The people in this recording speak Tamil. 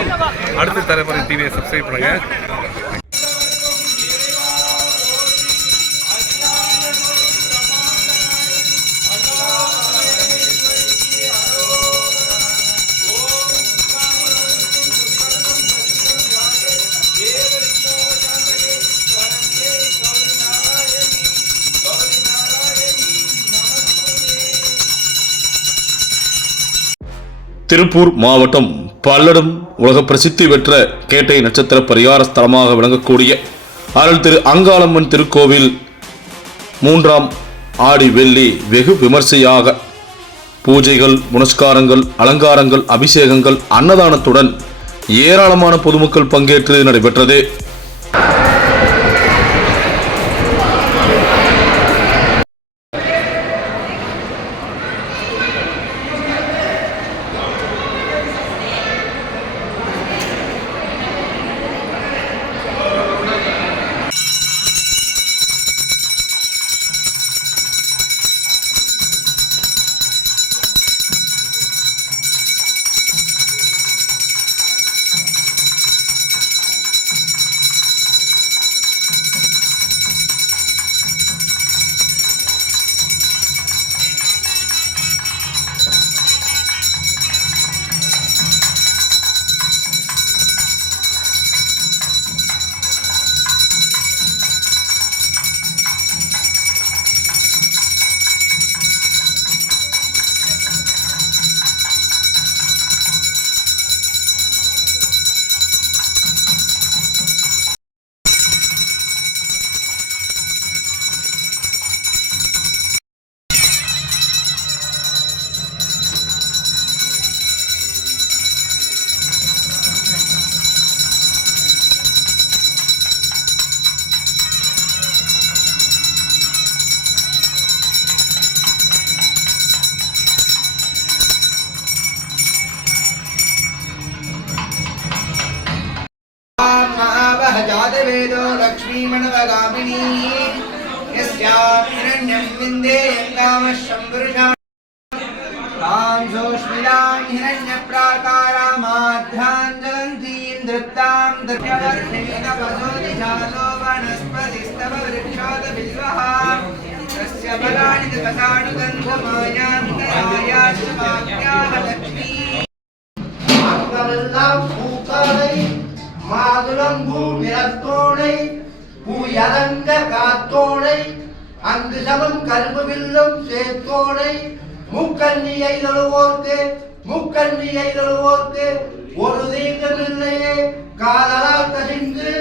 வணக்கம். அடுத்த தலைமுறை டிவியை சப்ஸ்கிரைப் பண்ணுங்கள் திருப்பூர் மாவட்டம் பல்லடம் உலக பிரசித்தி பெற்ற கேட்டை நட்சத்திர பரிகார ஸ்தலமாக விளங்கக்கூடிய அருள் திரு அங்காளம்மன் திருக்கோவில் மூன்றாம் ஆடி வெள்ளி வெகு விமர்சையாக பூஜைகள் புனஸ்காரங்கள் அலங்காரங்கள் அபிஷேகங்கள் அன்னதானத்துடன் ஏராளமான பொதுமக்கள் பங்கேற்று நடைபெற்றது. महावह जातवेदो लक्ष्मीमणवगामिनी यस्यां हिरण्यं विन्देयङ्गामः शम्भुरुषा तां सोऽस्मितां हिरण्यप्राकारामाध्यां ज्वलन्तीं धृत्तां दर्शवर्षेण वसोदिशालो वनस्पतिस्तव वृक्षोदबिल्वः तस्य बलानि दकसानुगन्धमायान्तरायाश्च वाक्याः लक्ष्मी மாதுளம்பூ நிறத்தோனை பூயலங்க காத்தோனை அங்கு சமம் கரும்பு வில்லும் சேர்த்தோனை முக்கண்ணியை தொழுவோர்க்கு முக்கண்ணியை தொழுவோர்க்கு ஒரு தீங்கமில்லையே காதலால் கசிந்து